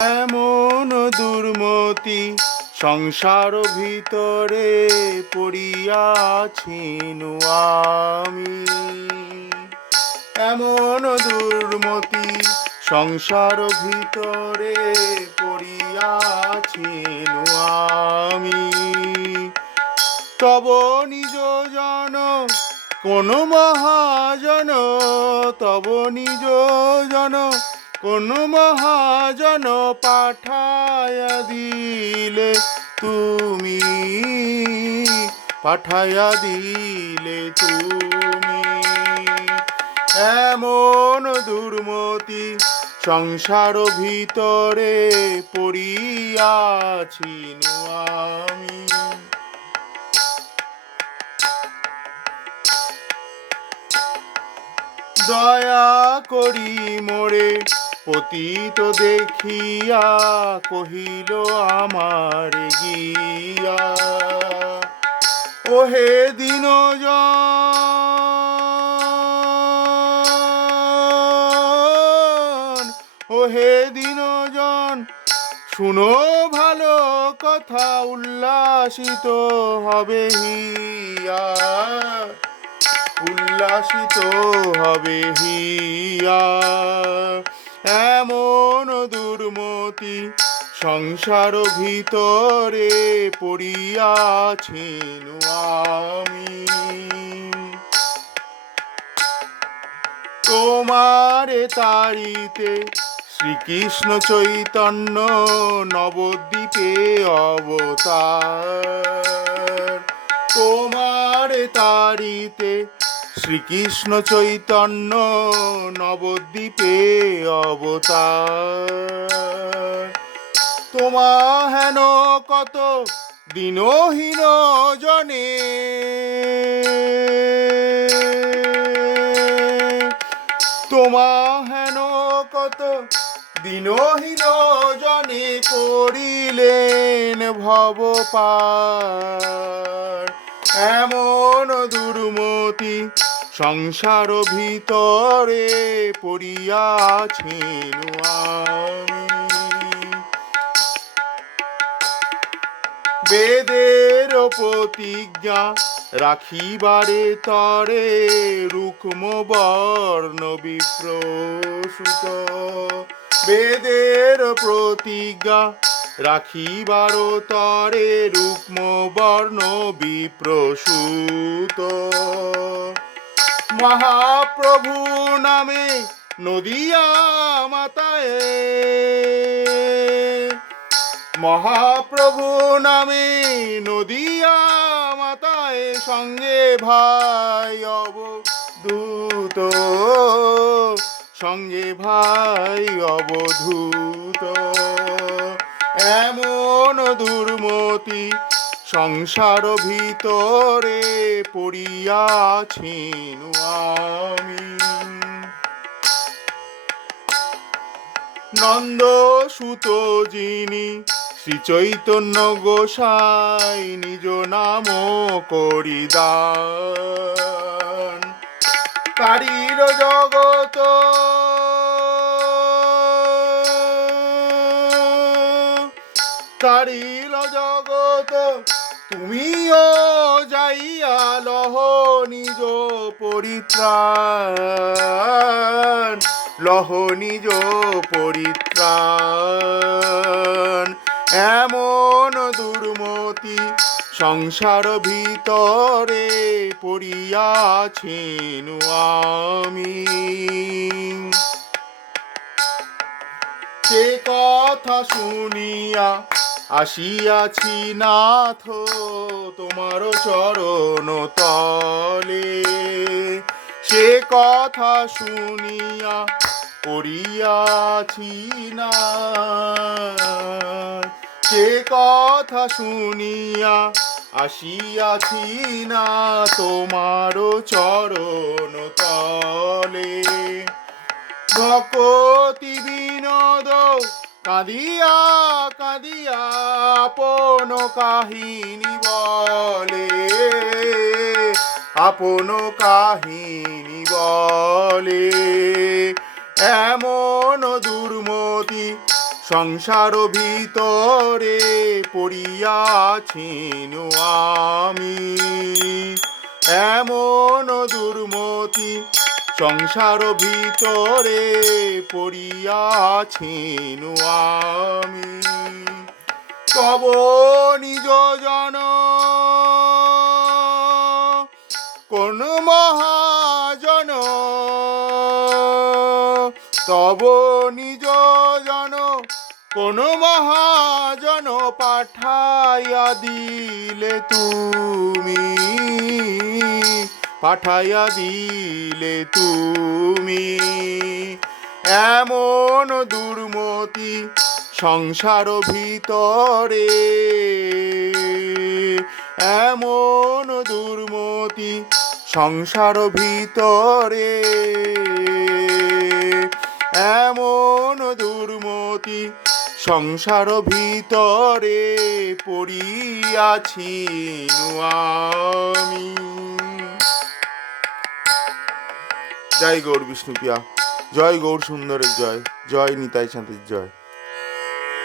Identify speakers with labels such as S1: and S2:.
S1: এমন দুর্মতি সংসার ভিতরে পড়িয়াছিনু আমি। এমন দুর্মতি সংসার ভিতরে পড়িয়াছিনু আমি। তব নিজ জন, কোন মহাজন, তব নিজ জন কোন মহাজন পাঠায়া দিলে তুমি? পাঠায়া দিলে তুমি? এমন দুর্মতি সংসার ভিতরে পড়িয়াছিনু আমি। দয়া করি মোরে পতিত দেখিয়া কহিল, আমার গিয়া। ওহে দিন ওহে দিন শুনো ভালো কথা, উল্লাসিত হবে হিয়া। উল্লাসিত হবে হিয়া। এমন দুর্মতি সংসার ভিতরে পড়িয়াছিনু আমি। তোমারে তাড়িতে শ্রীকৃষ্ণ চৈতন্য নবদ্বীপে অবতার। তোমারে তাড়িতে শ্রীকৃষ্ণ চৈতন্য নবদ্বীপে অবতার। তোমা হেন কত দিনহীন জনে। তোমা হেন কত দিনহীন জনে করিলেন ভব পার এমন দুর্মতি সংসার ভিতরে পড়িয়াছেন বেদের প্রতিজ্ঞা রাখিবারে তরে রুক্ম বর্ণ বিপ্রসুত। বেদের প্রতিজ্ঞা রাখিবার তরে রুক্ম বর্ণ বিপ্রসুত। মহাপ্রভু নামে নদিয়া মাতায়। মহাপ্রভু নামে নদিয়া মাতায় সঙ্গে ভাই অব অবধূত, সঙ্গে ভাই অবধূত। এমন দুর্মতি সংসার ভিতরে পড়িয়াছিনু আমি। নন্দ সুত যিনি শ্রী চৈতন্য গোসাই নিজ নাম করিদান। কারীর জগত কারিল জগত তুমিও যাইয়া লহ নিজ পরিত্রাণ। লহ নিজ পরিত্রাণ। এমন দুর্মতি সংসার ভিতরে পড়িয়াছিনু আমি। কথা শুনিয়া আসিয়াছি নাথ, তোমার চরণ তলে। সে কথা শুনিয়া করিয়াছি না সে কথা শুনিয়া আসিয়াছি না তোমার চরণ তলে। ভকতি বিনোদ কাঁদিয়া কাঁদিয়া আপন কাহিনী বলে। আপন কাহিনী বলে। এমন দুর্মতি সংসার ভিতরে পড়িয়াছিন আমি। এমন সংসার ভিতরে পড়িয়াছিন আমি। তব নিজ জন কোন মহাজন, তব নিজ জন কোন মহাজন পাঠাইয়া দিলে তুমি পাঠাইয়া দিলে তুমি এমন দুর্মতি সংসার ভিতরে। এমন দুর্মতি সংসার ভিতরে। এমন দুর্মতি সংসার ভিতরে পড়িয়াছি আমি জয় গৌর বিষ্ণুপ্রিয়া জয় গৌর সুন্দরের জয় জয় নিতাই চাঁদের জয়।